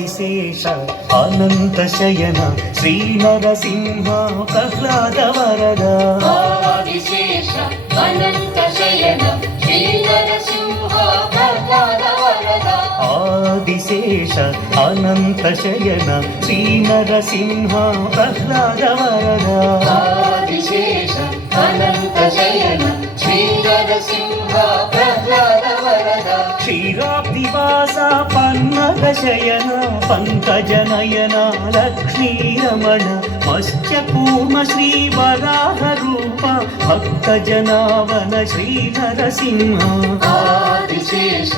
ఆదిశేష అనంత శయన శ్రీ నరసింహ ప్రహ్లాద వరద ఆదిశేష అనంత శయన శ్రీ నరసింహ ప్రహ్లాద వరద ఆదిశేష అనంత శయన శ్రీ నరసింహ ప్రహ్లాద వరద ఆదిశేష అనంత శయన శ్రీ నరసింహ ప్రహ్లాద వరద క్షీరాబ్దివాస పన్నగ శయన పంకజ నయన లక్ష్మీ రమణ మత్స్యకూర్మ శ్రీ వరాహ రూప భక్త జనావన శ్రీ నరసింహ ఆదిశేష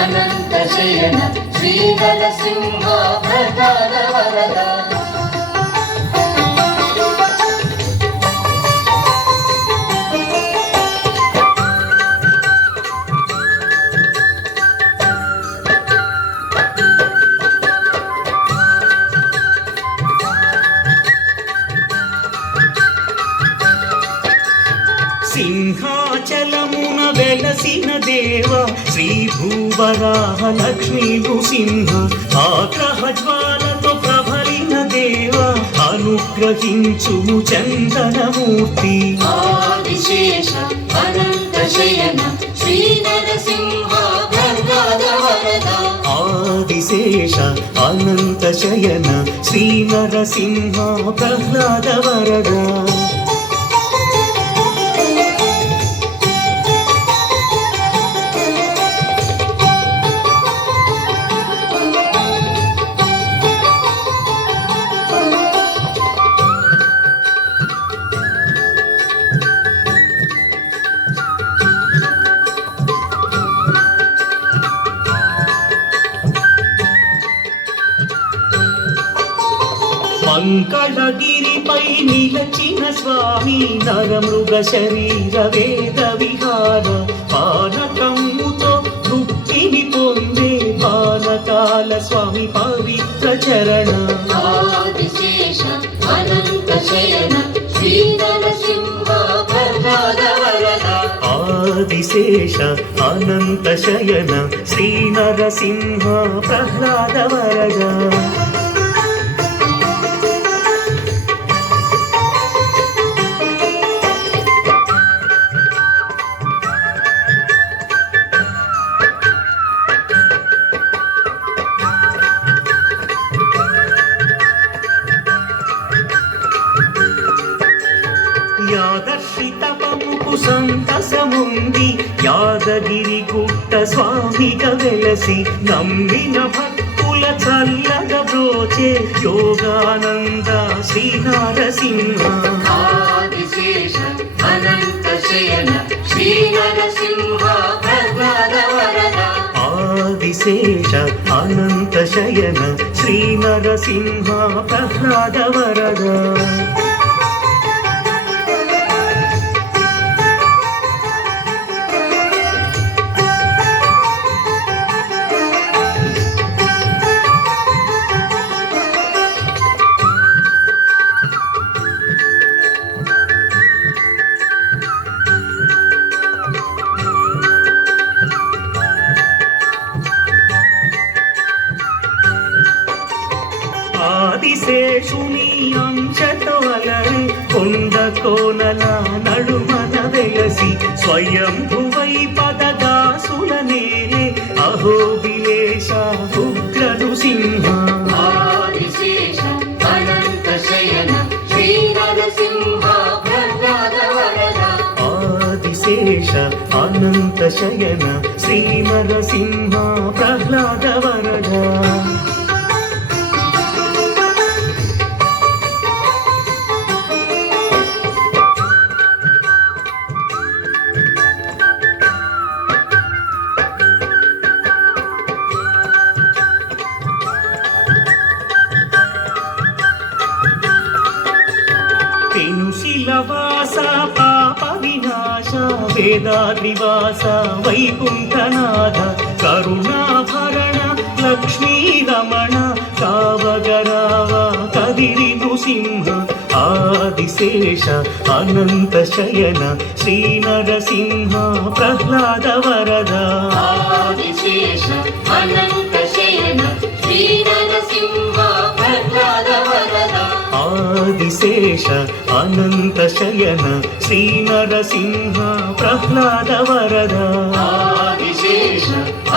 అనంత శయన శ్రీ నరసింహ ప్రహ్లాద వరద సింహాచలమున వెలసిన దేవ శ్రీ భూవరాహ లక్ష్మీ నృసింహ ఆగ్రహ జ్వాలతో ప్రబలిన దేవ అనుగ్రహించుము చందనమూర్తి ఆదిశేష అనంత శయన శ్రీ నరసింహ ప్రహ్లాద వరద ఆదిశేష అనంత శయన శ్రీ నరసింహ ప్రహ్లాద వరద మంగళగిరిపై నిలచిన స్వామి నరమృగ శరీర వేద విహార పానకమ్ముతో తృప్తిని పొందే పానకాల స్వామి పవిత్ర చరణ ఆదిశేష అనంత శయన శ్రీ నరసింహ ప్రహ్లాద వరద ఆదిశేష అనంత శయన శ్రీ నరసింహ ప్రహ్లాద వరద యాదర్శి తపముకు సంతసముంది యాదగిరి గుట్ట స్వామిగా వెలసి నమ్మిన భక్తుల చల్లగా బ్రోచే యోగానంద శ్రీ నరసింహ ఆదిశేష అనంత శయన శ్రీ నరసింహ ప్రహ్లాద వరద ఆదిశేష అనంత శయన శ్రీ నరసింహ ప్రహ్లాద వరద ఆదిశేషుని అంశతో అలరి కొండ కోనల నడుమన వెలసి స్వయంభువై పదదాసుల నేలే అహోబిలేశ ఉగ్ర నృసింహ ఆదిశేష అనంత శయన శ్రీ నరసింహ ప్రహ్లాద వరద ఆదిశేష అనంత శయన శ్రీ నరసింహ ప్రహ్లాద వరద శిలవాస పాప వినాశ వేదాద్రివాస వైకుంఠనాథ కరుణాభరణ లక్ష్మీ రమణ కావగరావ కదిరి నృసింహ ఆదిశేష అనంత శయన శ్రీ నరసింహ ప్రహ్లాద వరద ఆదిశేష అనంత శయన శ్రీ నరసింహ ప్రహ్లాద వరద ఆదిశేష అనంత శయన శ్రీ నరసింహ ప్రహ్లాద వరద ఆదిశేష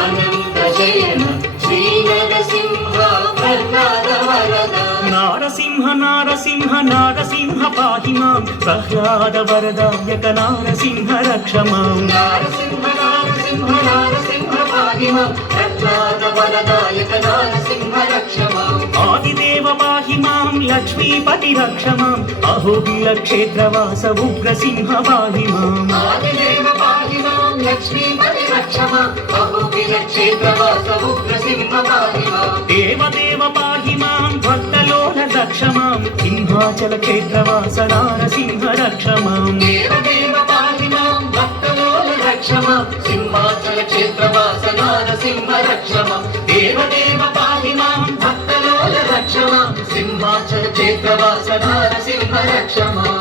అనంత శయన శ్రీ నరసింహ ప్రహ్లాద వరద నారసింహ నారసింహ నారసింహ పాహి మాం ప్రహ్లాద వరదాయక నారసింహ రక్ష మాం నారసింహ నారసింహ నారసింహ పాహి మాం ప్రహ్లాద వరదాయక నారసింహ రక్ష మాం ఆదిదేవ పాహి మాం లక్ష్మీపతి రక్ష మాం అహోబిల క్షేత్రవాస ఉగ్రసింహ పాహి మాం ఆదిదేవ పాహి మాం లక్ష్మీపతి రక్ష మాం అహోబిల క్షేత్రవాస ఉగ్రసింహ పాహి మాం దేవదేవ పాహి మాం భక్తలోల రక్ష మాం సింహాచల క్షేత్రవాస నారసింహ రక్ష మాం దేవదేవ పాహి మాం భక్తలోల రక్ష మాం సింహాచల క్షేత్రవాస నారసింహ రక్ష మాం దేవదేవ పాహి మాం భక్తలోల రక్ష మాం సింహాచల క్షేత్రవాస నారసింహ రక్ష మాం